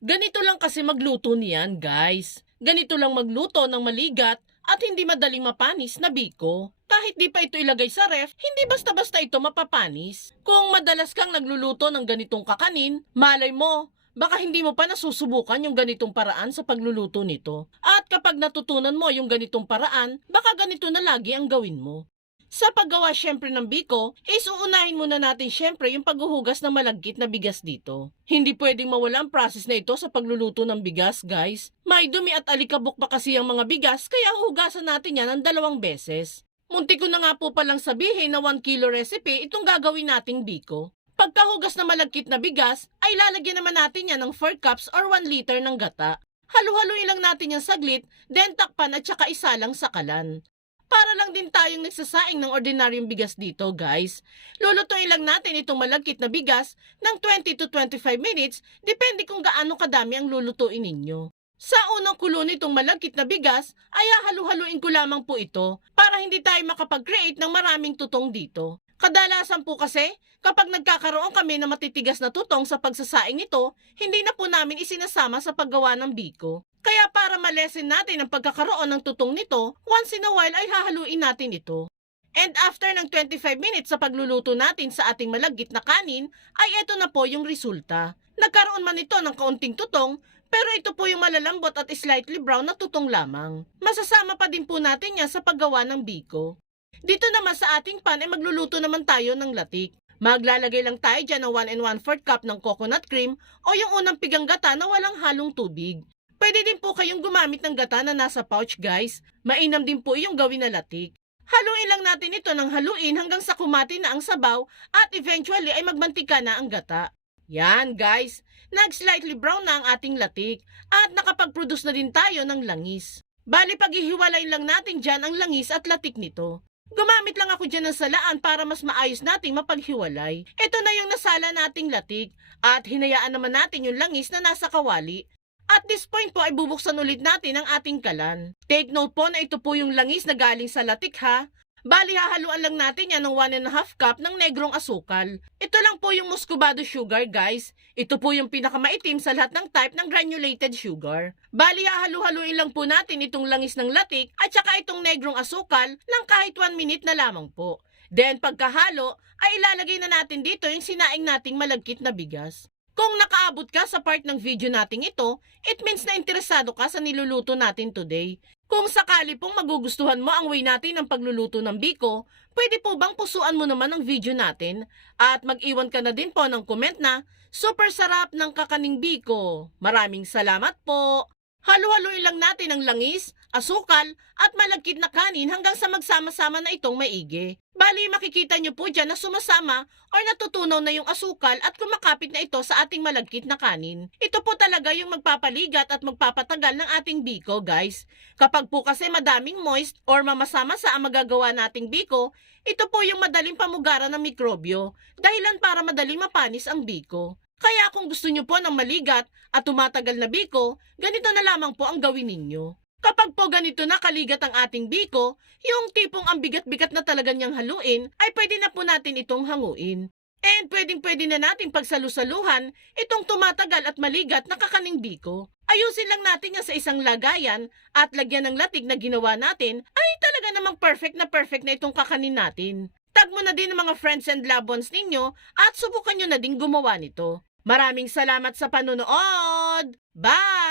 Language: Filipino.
Ganito lang kasi magluto niyan, guys. Ganito lang magluto ng maligat at hindi madaling mapanis na biko. Kahit di pa ito ilagay sa ref, hindi basta-basta ito mapapanis. Kung madalas kang nagluluto ng ganitong kakanin, malay mo, baka hindi mo pa nasusubukan yung ganitong paraan sa pagluluto nito. At kapag natutunan mo yung ganitong paraan, baka ganito na lagi ang gawin mo. Sa paggawa syempre ng biko, is uunahin muna natin syempre yung paghuhugas ng malagkit na bigas dito. Hindi pwedeng mawala ang process na ito sa pagluluto ng bigas, guys. May dumi at alikabok pa kasi ang mga bigas, kaya huhugasan natin yan ng dalawang beses. Munti ko na nga po palang sabihin na 1 kilo recipe itong gagawin nating biko. Pagkahugas na malagkit na bigas, ay lalagyan naman natin yan ng 4 cups or 1 liter ng gata. Halu-haluin lang natin yan saglit, then takpan at saka isa lang sakalan. Para lang din tayong nagsasaing ng ordinaryong bigas dito, guys. Lulutuin lang natin itong malagkit na bigas ng 20 to 25 minutes, depende kung gaano kadami ang lulutuin ninyo. Sa unang kulo nitong malagkit na bigas, ay halu-haluin ko lamang po ito para hindi tayo makapag-create ng maraming tutong dito. Kadalasan po kasi, kapag nagkakaroon kami ng matitigas na tutong sa pagsasaing nito, hindi na po namin isinasama sa paggawa ng biko. Kaya para malesen natin ang pagkakaroon ng tutong nito, once in a while ay hahaluin natin ito. And after ng 25 minutes sa pagluluto natin sa ating malagkit na kanin, ay eto na po yung resulta. Nagkaroon man ito ng kaunting tutong, pero ito po yung malalambot at slightly brown na tutong lamang. Masasama pa din po natin yan sa paggawa ng biko. Dito naman sa ating pan ay magluluto naman tayo ng latik. Maglalagay lang tayo dyan ng 1 and 1 4 cup ng coconut cream o yung unang pigang gata na walang halong tubig. Pwede din po kayong gumamit ng gata na nasa pouch guys. Mainam din po yung gawin na latik. Haluin lang natin ito ng haluin hanggang sa kumati na ang sabaw at eventually ay magmantika na ang gata. Yan guys, nag-slightly brown na ang ating latik at nakapag-produce na din tayo ng langis. Bali paghihiwalay lang natin dyan ang langis at latik nito. Gumamit lang ako dyan ng salaan para mas maayos nating mapaghiwalay. Ito na yung nasala nating latik at hinayaan naman natin yung langis na nasa kawali. At this point po ay bubuksan ulit natin ang ating kalan. Take note po na ito po yung langis na galing sa latik ha. Bali hahaluan lang natin yan ng 1 and a half cup ng negrong asukal. Ito lang po yung muscovado sugar guys. Ito po yung pinakamaitim sa lahat ng type ng granulated sugar. Bali hahalu-haluin lang po natin itong langis ng latik at saka itong negrong asukal ng kahit 1 minute na lamang po. Then pagkahalo ay ilalagay na natin dito yung sinaing nating malagkit na bigas. Kung nakaabot ka sa part ng video nating ito, it means na interesado ka sa niluluto natin today. Kung sakali pong magugustuhan mo ang way natin ng pagluluto ng biko, pwede po bang pusuan mo naman ang video natin? At mag-iwan ka na din po ng comment na, super sarap ng kakaning biko. Maraming salamat po! Halu-haluin lang natin ang langis, asukal, at malagkit na kanin hanggang sa magsama-sama na itong maigi. Bali, makikita nyo po dyan na sumasama or natutunaw na yung asukal at kumakapit na ito sa ating malagkit na kanin. Ito po talaga yung magpapaligat at magpapatagal ng ating biko, guys. Kapag po kasi madaming moist or mamasama sa ang magagawa nating biko, ito po yung madaling pamugaran ng mikrobyo, dahilan para madaling mapanis ang biko. Kaya kung gusto nyo po ng maligat at tumatagal na biko, ganito na lamang po ang gawin ninyo. Kapag po ganito na kaligat ang ating biko, yung tipong ang bigat-bigat na talaga niyang haluin, ay pwede na po natin itong hanguin. And pwedeng pwede na nating pagsalusaluhan itong tumatagal at maligat na kakaning biko. Ayusin lang natin yan sa isang lagayan at lagyan ng latig na ginawa natin ay talaga namang perfect na perfect na itong kakanin natin. Tag mo na din ang mga friends and loved ones ninyo at subukan nyo na din gumawa nito. Maraming salamat sa panonood! Bye!